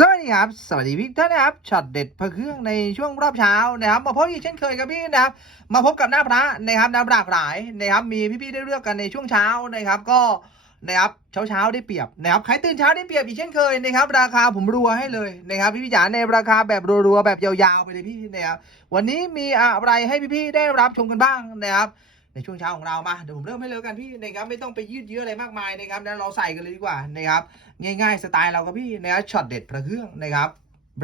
สวัสดีครับ สวัสดีพี่ท่านนะครับช็อตเด็ดพระเครื่องในช่วงรอบเช้านะครับ มาพบอีกเช่นเคยกับพี่นะครับ มาพบกับหน้าพระนะครับน้ำหลากหลายนะครับ มีพี่ๆได้เลือกกันในช่วงเช้านะครับ ก็นะครับเช้าเช้าๆได้เปรียบนะครับใครตื่นเช้าได้เปรียบอีกเช่นเคยนะครับ ราคาผมรัวให้เลยนะครับ พี่พี่จ๋าในราคาแบบรัวๆแบบยาวๆไปเลยพี่นะครับวันนี้มีอะไรให้พี่ๆได้รับชมกันบ้างนะครับ ในช่วงเช้าของเรามาเดี๋ยวผมเริ่มให้เลยกันพี่นะครับไม่ต้องไปยืดเยื้ออะไรมากมายนะครับนะเราใส่กันเลยดีกว่านะครับง่ายๆสไตล์เราก็พี่นะครับช็อตเด็ดพระเครื่องนะครับ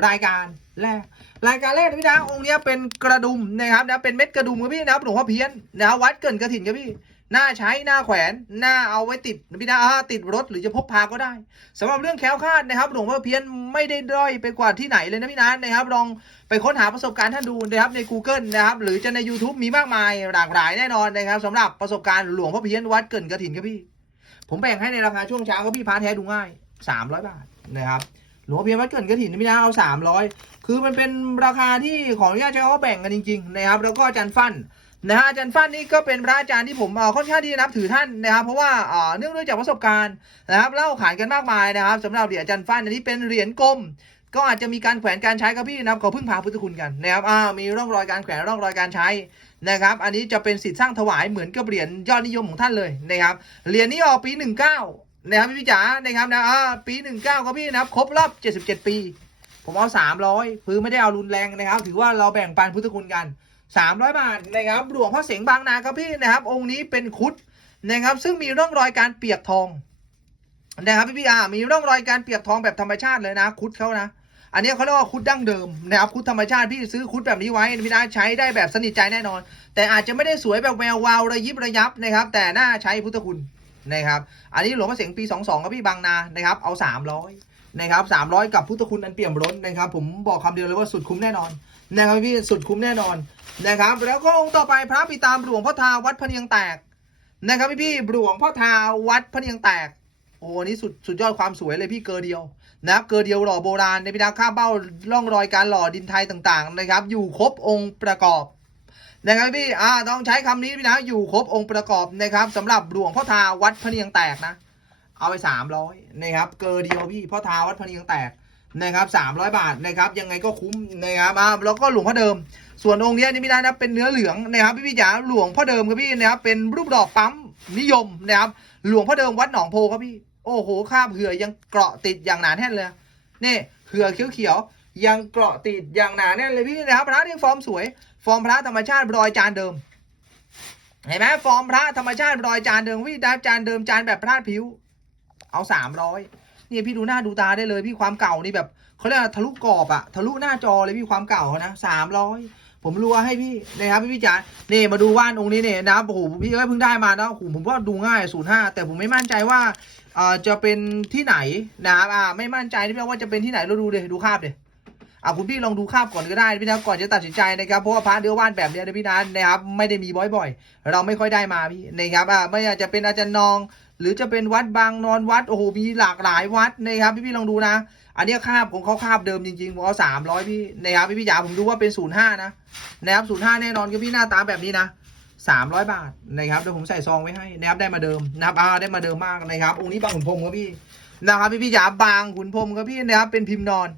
รายการแรกรายการแรกนะพี่นะองค์เนี้ยเป็นกระดุมนะครับนะเป็นเม็ดกระดุมครับพี่นะครับหลวงพ่อเพี้ยนนะวัดเกินกระถินครับพี่ หน้าใช้หน้าแขวน หน้าเอาไว้ติดนะพี่นะอ่าติดรถหรือจะพกพาก็ได้สำหรับเรื่องแคล้วคลาดนะครับหลวงพ่อเพี้ยนไม่ได้ด้อยไปกว่าที่ไหนเลยนะพี่นะนะครับ ลองไปค้นหาประสบการณ์ท่านดูนะครับใน Google นะครับ หรือจะใน YouTube มีมากมายหลากหลายแน่นอนนะครับสำหรับประสบการณ์หลวงพ่อเพี้ยนวัดเกินกระถินครับพี่ ผมแบ่งให้ในราคาช่วงเช้าครับพี่พาแท้ดูง่าย300 บาทนะครับหลวงพ่อเพียงวัดเกินกระถินนี่ไม่ได้เอา 300 คือมันเป็นราคาที่ขออนุญาตใช้คำว่าแบ่งกันจริงๆนะครับแล้วก็จารย์ฟั่น นะฮะอาจารย์ฟั่นนี่ก็เป็นพระอาจารย์ที่ผมค่อนข้างที่จะนับถือท่านนะครับ เพราะว่าเนื่องด้วยจากประสบการณ์นะครับเล่าขานกันมากมายนะครับสำหรับเหรียญอาจารย์ฟั่นอันนี้เป็นเหรียญกลมก็อาจจะมีการแขวนการใช้ครับพี่นะครับขาพึ่งพาพุทธคุณกันนะครับอ่ามีร่องรอยการแขวนร่องรอยการใช้นะครับ อันนี้จะเป็นสิทธิ์สร้างถวายเหมือนกับเหรียญยอดนิยมของท่านเลยนะครับเหรียญนี้ออกปี 19 นะครับพี่จ๋านะครับนะอ่าปีหนึ่งเก้าครับพี่นะครับครบรอบเจ็ดสิบเจ็ดปี ผมเอาสามร้อยคือไม่ได้เอารุนแรงนะครับ ถือว่าเราแบ่งปันพุทธคุณกัน สามร้อยบาทนะครับหลวงพ่อเสงบางนาครับพี่นะครับ องค์นี้เป็นคุดนะครับ ซึ่งมีร่องรอยการเปียกทองนะครับพี่พี่อ่ามีร่องรอยการเปียกทองแบบธรรมชาติเลยนะ คุดเขานะ อันนี้เขาเรียกว่าคุดดั้งเดิมนะครับคุดธรรมชาติพี่ซื้อคุดแบบนี้ไว้พี่นะใช้ได้แบบสนิทใจแน่นอน แต่อาจจะไม่ได้สวยแบบแวววาวระยิบระยับนะครับ แต่น่าใช้พุทธคุณนะครับ อันนี้หลวงพ่อเสงปี 22ครับพี่บางนานะครับ เอา 300นะครับ300 กับพุทธคุณอันเปี่ยมล้นนะครับ ผมบอกคำเดียวเลยว่าสุดคุ้มแน่นอน นะครับพี่สุดคุ้มแน่นอนนะครับ แล้วก็องค์ต่อไปพระปิตามหลวงพ่อทาวัดพะเนียงแตกนะครับพี่พี่หลวงพ่อทาวัดพะเนียงแตกโอ้นี่สุดสุดยอดความสวยเลยพี่เกอเดียวนะครับเกอเดียวหล่อโบราณในพิดาข้ามเบ้าร่องรอยการหล่อดินไทยต่างๆนะครับ อยู่ครบองค์ประกอบนะครับพี่อ่าต้องใช้คำนี้พี่นะอยู่ครบองค์ประกอบนะครับสำหรับหลวงพ่อทาวัดพะเนียงแตกนะ เอาไปสามร้อยนะครับเกอเดียวพี่พ่อทาวัดพะเนียงแตก นะครับสามร้อยบาทนะครับยังไงก็คุ้มนะครับแล้วก็หลวงพ่อเดิม ส่วนองค์เนี้ยนี่ไม่ได้นะเป็นเนื้อเหลืองนะครับพี่พี่จ๋าหลวงพ่อเดิมครับพี่นะครับเป็นรูปดอกปั๊มนิยมนะครับหลวงพ่อเดิมวัดหนองโพครับพี่โอ้โหคาบเหือยังเกาะติดอย่างหนาแน่นเลยนี่เหือเขียวๆยังเกาะติดอย่างหนาแน่นเลยพี่นะครับพระนี่ฟอร์มสวย ฟอร์มพระธรรมชาติรอยจานเดิมเห็นไหมฟอร์มพระธรรมชาติรอยจานเดิมพี่ดับจานเดิมจานแบบพระธาตุผิว เอาสามร้อย นี่พี่ดูหน้าดูตาได้เลยพี่ความเก่านี่แบบเขาเรียกทะลุกรอบอะทะลุหน้าจอเลยพี่ความเก่าเขานะสามร้อยผมรัวให้พี่นะครับพี่พี่จ๋านี่มาดูว่านองค์นี้เนี่ยนะครับโอ้โหพี่ก็เพิ่งได้มานะโอ้โหผมว่าดูง่ายศูนย์ห้าแต่ผมไม่มั่นใจว่าเอ่อจะเป็นที่ไหนนะครับอ่าไม่มั่นใจที่ว่าจะเป็นที่ไหนเราดูเลยดูคาบเลยอะคุณพี่ลองดูคาบก่อนก็ได้พี่นะก่อนจะตัดสินใจนะครับเพราะว่าพระเดือว่านแบบเนี้ยนะพี่นันะครับไม่ได้มีบ่อยๆ เราไม่ค่อยได้มาพี่นะครับอ่าไม่ว่าจะเป็นอาจารย์นอง หรือจะเป็นวัดบางนอนวัดโอ้โหมีหลากหลายวัดนะครับพี่พี่ลองดูนะ อันเนี้ยคาบของเขาคาบเดิมจริงๆผมเอาสามร้อยพี่นะครับพี่พี่จ๋าผมดูว่าเป็นศูนย์ห้านะนะครับศูนย์ห้าแน่นอนก็พี่หน้าตาแบบนี้นะสามร้อยบาทนะครับเดี๋ยวผมใส่ซองไว้ให้นะครับได้มาเดิมนะครับอ่าได้มาเดิมมากนะครับองค์นี้บางขุนพรมครับพี่นะครับพี่พี่จ๋าบางขุนพรมครับพี่นะครับเป็นพิมพ์นอน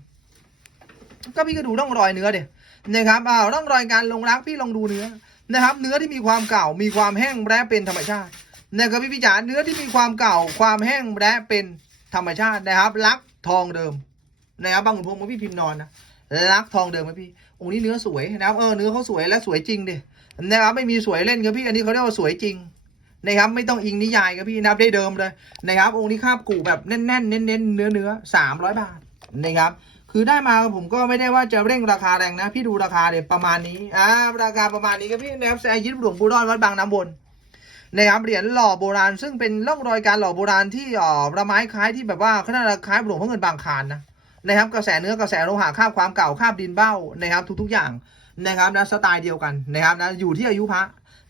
ก็พี่ก็ดูร่องรอยเนื้อเดี๋ยนะครับอ่าร่องรอยการลงรักพี่ลองดูเนื้อนะครับ เนื้อที่มีความเก่ามีความแห้งและเป็นธรรมชาติ นะครับพี่พี่จ๋าเนื้อที่มีความเก่าความแห้งและเป็นธรรมชาตินะครับ รักทองเดิมนะครับบางขุนพรหมของพี่พิมพ์นอนนะรักทองเดิมไหมพี่องค์นี้เนื้อสวยนะครับเออเนื้อเขาสวยและสวยจริงดินะครับไม่มีสวยเล่นครับพี่อันนี้เขาเรียกว่าสวยจริงนะครับไม่ต้องอิงนิยายครับพี่นับได้เดิมเลยนะครับองค์นี้คาบกูแบบแน่นๆเน้นๆเนื้อเนื้อสามร้อยบาทนะครับคือได้มาผมก็ไม่ได้ว่าจะเร่งราคาแรงนะ พี่ดูราคาเดี๋ยวประมาณนี้อ่าราคาประมาณนี้ครับพี่นะครับแซยิดหลวงปู่รอดวัดบางน้ำบน นะครับเหรียญหล่อโบราณ ซึ่งเป็นร่องรอยการหล่อโบราณที่อ่อระไม้คล้ายที่แบบว่าขนาดคล้ายหลวงพ่อเงินบางคานนะนะครับกระแสเนื้อกระแสโลหะคาบความเก่าคาบดินเบ้านะครับ ทุกๆอย่างนะครับนะสไตล์เดียวกันนะครับนะอยู่ที่อายุพระ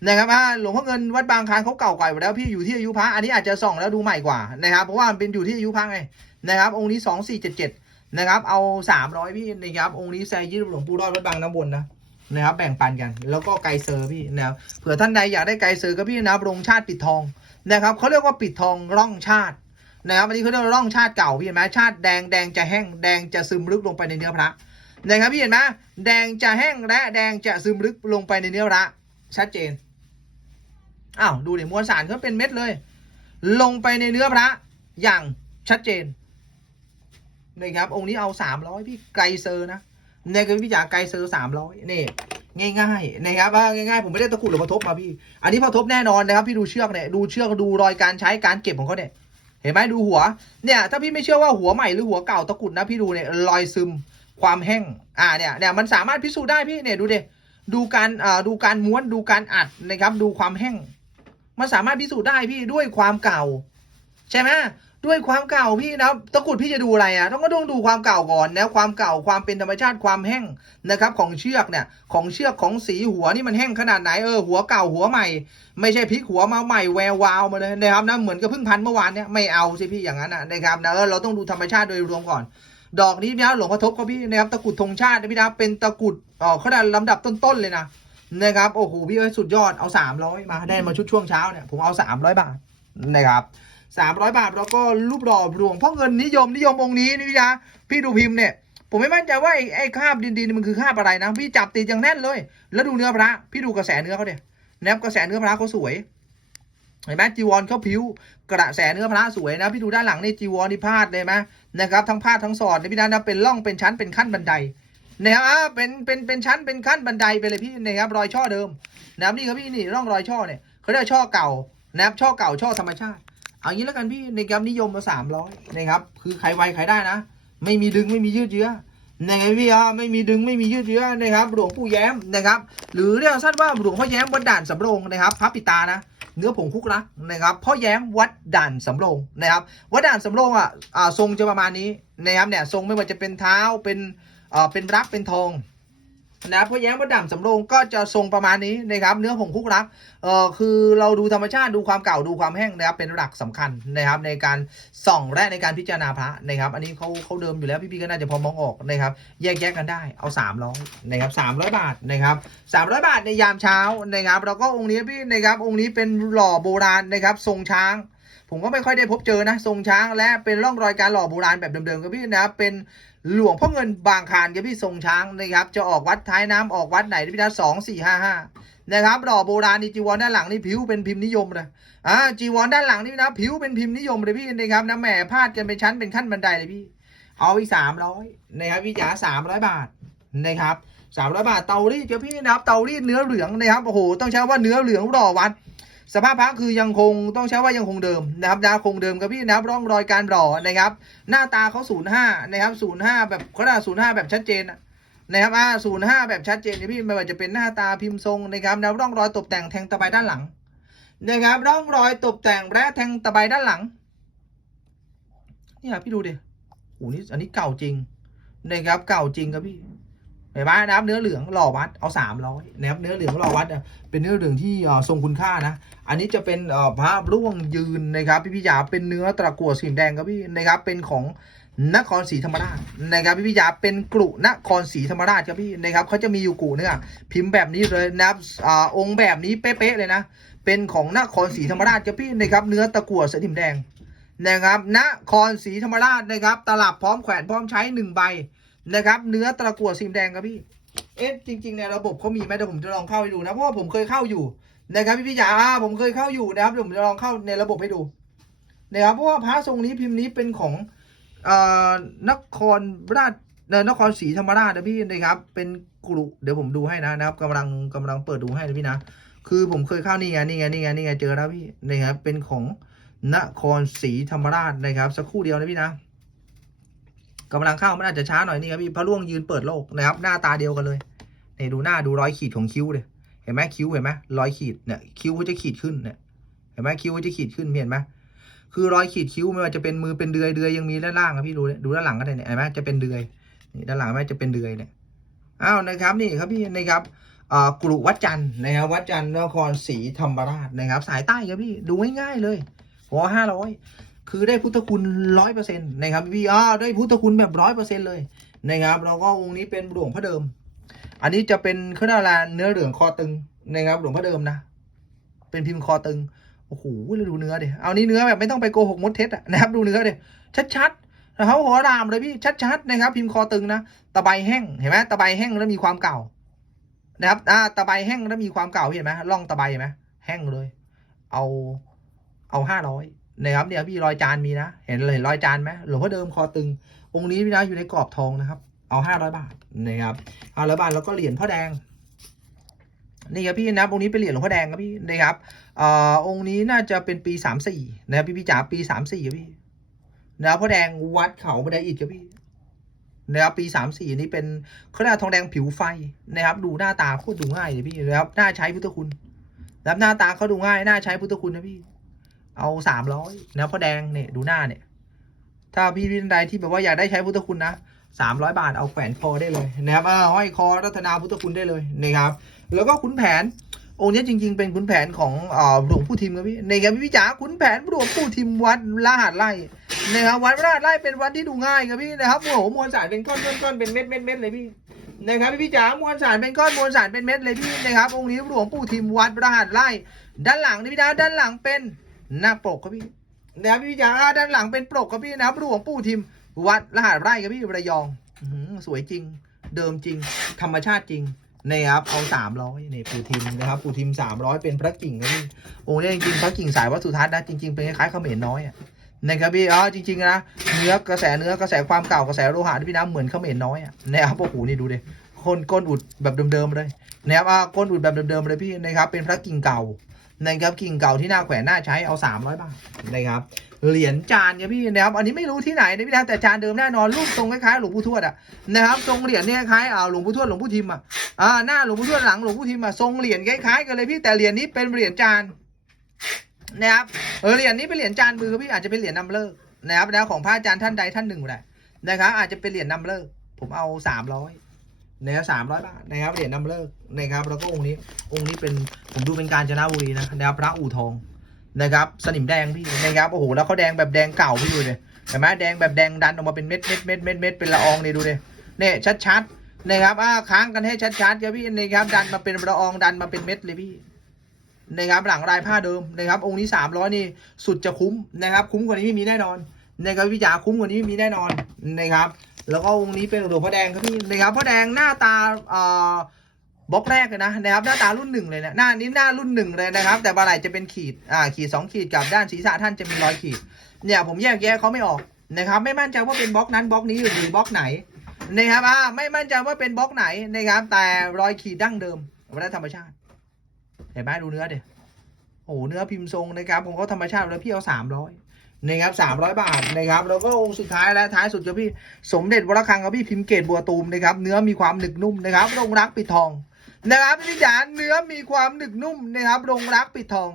นะครับอ่าหลวงพ่อเงินวัดบางคานเขาเก่ากว่าอยู่แล้วพี่อยู่ที่อายุพระอันนี้อาจจะส่องแล้วดูใหม่กว่านะครับเพราะว่ามันเป็นอยู่ที่อายุพระไงนะครับ องค์นี้สองสี่เจ็ดเจ็ดนะครับเอาสามร้อยพี่นะครับองค์นี้แซยิดหลวงปู่รอดวัดบางน้ำวนนะ นะครับแบ่งปันกัน แล้วก็ไกเซอร์พี่นะครับเผื่อท่านใดอยากได้ไกเซอร์ก็พี่นะครับโรงชาติปิดทองนะครับเขาเรียกว่าปิดทองร่องชาตินะครับอันนี้เขาเรียกว่าร่องชาติเก่าพี่เห็นไหมชาติแดงแดงจะแห้งแดงจะซึมลึกลงไปในเนื้อพระนะครับพี่เห็นไหมแดงจะแห้งและแดงจะซึมลึกลงไปในเนื้อพระชัดเจนอ้าวดูดิมวลสารเขาเป็นเม็ดเลย ลงไปในเนื้อพระอย่างชัดเจนนะครับองค์นี้เอาสามร้อยพี่ไกเซอร์นะ เนี่ยคือพี่จ๋าไกลเซอร์สามร้อยนี่ง่ายๆนะครับว่าง่ายๆผมไม่ได้ตะกุดหรือพะทบมาพี่ อันนี้พะทบแน่นอนนะครับพี่ดูเชือกเนี่ยดูเชือกดูรอยการใช้การเก็บของเขาเนี่ยเห็นไหมดูหัวเนี่ยถ้าพี่ไม่เชื่อว่าหัวใหม่หรือหัวเก่าตะกุดนะพี่ดูเนี่ยรอยซึมความแห้งอ่าเนี่ยเนี่ยมันสามารถพิสูจน์ได้พี่เนี่ยดูเดดูการอ่าดูการม้วนดูการอัดนะครับดูความแห้งมันสามารถพิสูจน์ได้พี่ด้วยความเก่า ใช่ไหม ด้วยความเก่าพี่นะตะกรุดพี่จะดูอะไรอะต้องก็ต้องดูความเก่าก่อนนะความเก่าความเป็นธรรมชาติความแห้งนะครับ ของเชือกเนี่ยของเชือกของสีหัวนี่มันแห้งขนาดไหนเออหัวเก่าหัวใหม่ ไม่ใช่พลิกหัวมาใหม่แวววาวมาเลยนะครับนะเหมือนกับเพิ่งพันเมื่อวานเนี่ยไม่เอาสิพี่อย่างนั้นนะนะครับนะเออเราต้องดูธรรมชาติโดยรวมก่อน ดอกนี้นะหลวงพ่อทบครับพี่นะครับตะกรุดธงชาตินะพี่นะเป็นตะกรุดอ๋อเขาดลำดับต้นๆเลยนะนะครับโอ้โหพี่เอ้ยสุดยอดเอาสามร้อยมาได้มาชุดช่วงเช้าเนี่ยผมเอาสามร้อยบาทนะครับ สามร้อยบาท แล้วก็รูปหล่อหลวงพ่อเงินนิยมนิยมองค์นี้นี่พี่นะพี่ดูพิมพ์เนี่ยผมไม่มั่นใจว่าไอ้ไอ้คาบดินดินๆมันคือคาบอะไรนะ พี่จับตีอย่างแน่นเลย แล้วดูเนื้อพระพี่ดูกระแสเนื้อเขาเนี่ยแนบกระแสเนื้อพระเขาสวยเห็นไหมจีวรเขาผิว กระแสเนื้อพระสวยนะ พี่ดูด้านหลังนี่จีวรนี่พาดเลยไหมนะครับทั้งพาดทั้งสอดนี่พี่นะเป็นร่องเป็นชั้นเป็นขั้นบันไดนะครับอ่าเป็นเป็นเป็นชั้นเป็นขั้นบันไดไปเลยพี่นะครับรอยช่อเดิมนะครับนี่ครับพี่นี่ร่องรอยช่อเนี่ยเขาเรียกช่อเก่านะครับช่อเก่าช่อธรรมชาติ เอางี้แล้วกันพี่ในะครับนิยมมาสามร้อยนะครับ คือใครไวใครได้นะ ไม่มีดึงไม่มียืดเยื้อนะครับพี่อะไม่มีดึงไม่มียืดเยื้อนะครับหลวงปู่แย้มนะครับ หรือเรียกสั้นว่าหลวงพ่อแย้มวัดด่านสำโรงนะครับพระปิตานะเนื้อผงคุกรักนะครับพ่อแย้มวัดด่านสำโรงนะครับ วัดด่านสำโรงอะทรงจะประมาณนี้นะครับเนี่ยทรงไม่ว่าจะเป็นเท้าเป็นอ่อเป็นรักเป็นทอง นะครับพ่อแย้มวัดด่านสำโรงก็จะทรงประมาณนี้นะครับ เนื้อผงคุกรักเอ่อคือเราดูธรรมชาติดูความเก่าดูความแห้งนะครับเป็นหลักสำคัญนะครับ ในการส่องและในการพิจารณาพระนะครับ อันนี้เขาเขาเดิมอยู่แล้วพี่ๆก็น่าจะพอมองออกนะครับ แยกแยกกันได้เอา300นะครับ300 บาทนะครับ300 บาทในยามเช้านะครับแล้วก็องค์นี้พี่นะครับองค์นี้เป็นหล่อโบราณนะครับ ทรงช้าง ผมก็ไม่ค่อยได้พบเจอนะทรงช้างและเป็นร่องรอยการหล่อโบราณแบบเดิมๆครับพี่นะครับเป็นหลวงพ่อเงินบางคานครับพี่ทรงช้างนะครับจะออกวัดท้ายน้ำออกวัดไหนพี่นะสองสี่ห้าห้านะครับหล่อโบราณนี่จีวรด้านหลังนี่ผิวเป็นพิมพ์นิยมเลยอ่าจีวรด้านหลังนี่นะผิวเป็นพิมพ์นิยมเลยพี่นะครับนะแหมพาดกันเป็นชั้นเป็นขั้นบันไดเลยพี่ เอาอีกสามร้อยนะครับพี่จ๋าสามร้อยบาทนะครับสามร้อยบาทเตารีดครับพี่นะครับเตารีดเนื้อเหลืองนะครับโอ้โหต้องใช้ว่าเนื้อเหลืองรอวัด สภาพพระคือยังคงต้องใช้ว่ายังคงเดิมนะครับยาคงเดิมครับพี่นะครับร่องรอยการหล่อนะครับ หน้าตาเขาศูนย์ห้านะครับศูนย์ห้าแบบเขาเรียกศูนย์ห้าแบบชัดเจนนะครับอ่าศูนย์ห้าแบบชัดเจนนี่ยพี่ไม่ว่าจะเป็นหน้าตาพิมพ์ทรงนะครับแล้วร่องรอยตกแต่งแทงตะไบด้านหลังนะครับร่องรอยตกแต่งและแทงตะไบด้านหลังนี่ยพี่ดูดิโอ้นี่อันนี้เก่าจริงนะครับเก่าจริงครับพี่ เห็นไหมนะครับเนื้อเหลืองหล่อวัดเอาสามร้อยนะครับเนื้อเหลืองหล่อวัดเป็นเนื้อเหลืองที่ทรงคุณค่านะ อันนี้จะเป็นเอ่อพระร่วงยืนนะครับ พี่พี่จ๋าเป็นเนื้อตะกั่วสีแดงครับพี่นะครับเป็นของนครศรีธรรมราชนะครับพี่พี่จ๋าเป็นกรุนครศรีธรรมราชครับพี่นะครับเขาจะมีอยู่กูเนี่ยพิมพ์แบบนี้เลยนะครับอ่าองค์แบบนี้เป๊ะๆเลยนะ เป็นของนครศรีธรรมราชครับพี่นะครับเนื้อตะกั่วสนิมแดงนะครับนครศรีธรรมราชนะครับ ตลับพร้อมแขวนพร้อมใช้หนึ่งใบ นะครับ เนื้อตะกั่วสีแดงครับพี่ เอ๊ะจริงๆในระบบเขามีไหมเดี๋ยวผมจะลองเข้าไปดูนะเพราะว่าผมเคยเข้าอยู่นะครับพี่พี่จ๋าผมเคยเข้าอยู่นะครับเดี๋ยวผมจะลองเข้าในระบบให้ดูนะครับเพราะว่าพระทรงนี้พิมพ์นี้เป็นของอนครราชนครศรีธรรมราชนะพี่นะครับเป็นกรุเดี๋ยวผมดูให้นะนะครับกำลังกำลังเปิดดูให้นะพี่นะคือผมเคยเข้านี่ไงนี่ไงนี่ไงนี่ไงเจอแล้วพี่นะครับเป็นของนครศรีธรรมราชนะครับ สักครู่เดียวนะพี่นะ กำลังเข้ามันอาจจะช้าหน่อยนี่ครับพี่พระร่วงยืนเปิดโลกนะครับหน้าตาเดียวกันเลยนี่ดูหน้าดูรอยขีดของคิ้วเลยเห็นไหมคิ้วเห็นไหมรอยขีดเนี่ยคิ้วเขาจะขีดขึ้นเนี่ยเห็นไหมคิ้วเขาจะขีดขึ้นเห็นไหมคือรอยขีดคิ้วไม่ว่าจะเป็นมือเป็นเดือยเดือยยังมีด้านล่างครับพี่ดูเนี่ยดูด้านหลังก็ได้เนี่ยเห็นไหมจะเป็นเดือยนี่ด้านหลังแม่จะเป็นเดือยเนี่ยอ้าวนะครับนี่ครับพี่นะครับอ่ากรุวัดจันทร์นะครับวัดจันทร์นครศรีธรรมราชนะครับ สายใต้ครับพี่ดูง่ายๆเลยหัวห้าร้อย คือได้พุทธคุณร้อยเปอร์เซ็นต์นะครับพี่อ่าได้พุทธคุณแบบร้อยเปอร์เซ็นต์เลยนะครับแล้วก็องค์นี้เป็นหลวงพ่อเดิม อันนี้จะเป็นเครื่องรางเนื้อเหลืองคอตึงนะครับหลวงพ่อเดิมนะ เป็นพิมพ์คอตึงโอ้โหแล้วดูเนื้อดิเอานี่เนื้อแบบไม่ต้องไปโกหกมดเท็จอะนะครับดูเนื้อดิชัดๆนะครับหัวรามเลยพี่ชัดๆนะครับ พิมพ์คอตึงนะตะไบแห้งเห็นไหมตะไบแห้งแล้วมีความเก่านะครับอ่าตะไบแห้งแล้วมีความเก่าเห็นไหมร่องตะไบเห็นไหมแห้งเลย เอาเอาห้าร้อย นะครับเนี่ยพี่รอยจานมีนะ เห็นเลยเห็นรอยจานไหมหลวงพ่อเดิมคอตึง องค์นี้พี่นะอยู่ในกรอบทองนะครับ เอาห้าร้อยบาทนะครับห้าร้อยบาทแล้วก็เหรียญพ่อแดงนี่ครับพี่นะองค์นี้เป็นเหรียญหลวงพ่อแดงครับพี่นะครับเอ่อองค์นี้น่าจะเป็นปีสามสี่นะครับพี่พี่จ๋าปีสามสี่ครับพี่นะครับพ่อแดงวัดเขาบันไดอิฐครับพี่นะครับปีสามสี่นี่เป็นเขาเรียกว่าทองแดงผิวไฟนะครับ ดูหน้าตาโคตรดูง่ายเลยพี่นะครับน่าใช้พุทธคุณนะครับหน้าตาเขาดูง่ายน่าใช้พุทธคุณนะพี่ เอาสามร้อยนะพ่อแดงเนี่ยดูหน้าเนี่ย ถ้าพี่พี่ท่านใดที่แบบว่าอยากได้ใช้พุทธคุณนะสามร้อยบาทเอาแขวนคอได้เลยนะครับห้อยคอรัตนาพุทธคุณได้เลยนะครับ แล้วก็ขุนแผนองค์นี้จริง ๆ เป็นขุนแผนของหลวงปู่ทิมครับพี่ในครับพี่จ๋าขุนแผนหลวงปู่ทิมวัดลาดไร่นะครับวัดลาดไร่เป็นวัดที่ดูง่ายครับพี่นะครับโอ้โหมวลสารเป็นก้อนก้อนเป็นเม็ดเม็ดเม็ดเลยพี่นะครับพี่จ๋ามวลสารเป็นก้อนมวลสารเป็นเม็ดเลยพี่นะครับองค์นี้หลวงปู่ทิมวัดลาดไร่ด้านหลังนี่พี่ดาด้านหลังเป็น หน้าปกครับพี่นะครับพี่จ๋าด้านหลังเป็นปกครับพี่นะครับหลวงปู่ทิม วัดรหัสไร่ครับพี่ระยองอืสวยจริง เดิมจริง ธรรมชาติจริงนะครับเอาสามร้อยนี่ปู่ทิมนะครับปู่ทิมสามร้อยเป็นพระกิ่งนะพี่โอ้เนี่ยจริงๆพระกิ่งสายวัดสุทัศน์นะจริง ๆเป็นคล้ายๆเขมรน้อยอะนะครับพี่อ๋อจริงๆนะเนื้อกระแสเนื้อกระแสความเก่ากระแสโลหะที่พี่น้ำเหมือนเขมรน้อยอะนะครับโอ้โหนี่ดูดิคนก้นอุดแบบเดิมๆเลยนะครับอ่าก้นอุดแบบเดิมๆเลยพี่นะครับเป็นพระกิ่งเก่า นะครับกิ่งเก่าที่หน้าแขวนหน้าใช้เอาสามร้อยบาทนะครับเหรียญจานเนี่ยพี่นะครับอันนี้ไม่รู้ที่ไหนนะพี่นะแต่จานเดิมแน่นอนรูปทรงคล้ายๆหลวงปู่ทวดอะนะครับทรงเหรียญเนี่ยคล้ายอ่าหลวงปู่ทวดหลวงปู่ทิมอะอ่าหน้าหลวงปู่ทวดหลังหลวงปู่ทิมอะทรงเหรียญคล้ายๆกันเลยพี่แต่เหรียญนี้เป็นเหรียญจานนะครับเออเหรียญนี้เป็นเหรียญจานมือพี่อาจจะเป็นเหรียญนำเลิกนะครับนะของพระอาจารย์ท่านใดท่านหนึ่งแหละนะครับอาจจะเป็นเหรียญนำเลิกผมเอาสามร้อย นะครับสามร้อยบาทนะครับเหรียญนำเลิกนะครับ แล้วก็องค์นี้องค์นี้เป็นผมดูเป็นการจนบุรีนะนะครับพระอู่ทองนะครับ สนิมแดงพี่นะครับโอ้โหแล้วเขาแดงแบบแดงเก่าพี่ดูเลยเห็นไหมแดงแบบแดงดันออกมาเป็นเม็ดเม็ดเม็ดเม็ดเม็ดเป็นละอองนี่ยดูเลยเนี่ยชัดๆนะครับอ่าค้างกันให้ชัดๆครับพี่นะครับดันมาเป็นละอองดันมาเป็นเม็ดเลยพี่นะครับหลังลายผ้าเดิมนะครับ องค์นี้สามร้อยนี่สุดจะคุ้มนะครับ คุ้มกว่านี้ไม่มีแน่นอนนะครับพี่จ๋าคุ้มกว่านี้ไม่มีแน่นอนนะครับ แล้วก็องค์นี้เป็นหลวงพ่อแดงครับพี่นะครับพ่อแดงหน้าตาอ่าบล็อกแรกเลยนะนะครับหน้าตารุ่นหนึ่งเลยนะหน้านี้หน้ารุ่นหนึ่งเลยนะครับ แต่บาไหลจะเป็นขีดอ่าขีดสองขีดกับด้านศีรษะท่านจะมีรอยขีด เนี่ยผมแยกแยะเขาไม่ออกนะครับ ไม่มั่นใจว่าเป็นบล็อกนั้นบล็อกนี้หรือบล็อกไหนนะครับอ่าไม่มั่นใจว่าเป็นบล็อกไหนนะครับ แต่รอยขีดดั้งเดิมวัฒนธรรมชาติเห็นไหมดูเนื้อเดี๋ยโอ้โหเนื้อพิมพ์ทรงนะครับของเขาธรรมชาติแล้วพี่เอาสามร้อย นะครับสามร้อยบาทนะครับแล้วก็องค์สุดท้ายและท้ายสุดครับพี่สมเด็จวรคังครับพี่พิมพ์เกตบัวตูมนะครับเนื้อมีความหนึกนุ่มนะครับลงรักปิดทองนะครับพี่จ๋าเนื้อมีความหนึกนุ่มนะครับลงรักปิดทอง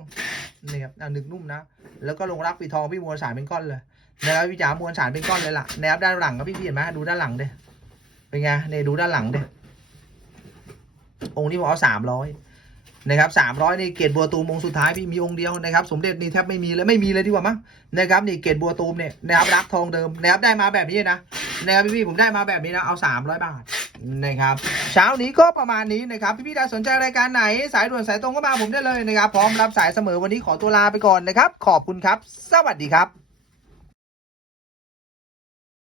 นี่ครับหนึกนุ่มนะแล้วก็ลงรักปิดทองพี่มวลสารเป็นก้อนเลยนะครับพี่จ๋ามวลสารเป็นก้อนเลยล่ะนะครับด้านหลังครับพี่พี่เห็นไหมดูด้านหลังเด้เป็นไงเนี่ยดูด้านหลังเด้องค์นี้ผมเอาสามร้อย นะครับสามร้อยนี่เกตบัวตูมองสุดท้ายพี่มีองค์เดียวนะครับสมเด็จนี่แทบไม่มีเลยไม่มีเลยดีกว่ามั้งนะครับนี่เกตบัวตูมเนี่ยนะครับรักทองเดิมนะครับได้มาแบบนี้นะนะครับพี่พี่ผมได้มาแบบนี้นะเอาสามร้อยบาทนะครับเช้านี้ก็ประมาณนี้นะครับพี่พี่ๆถ้าสนใจรายการไหน สายด่วนสายตรงก็มาผมได้เลยนะครับ พร้อมรับสายเสมอวันนี้ขอตัวลาไปก่อนนะครับ ขอบคุณครับ สวัสดีครับ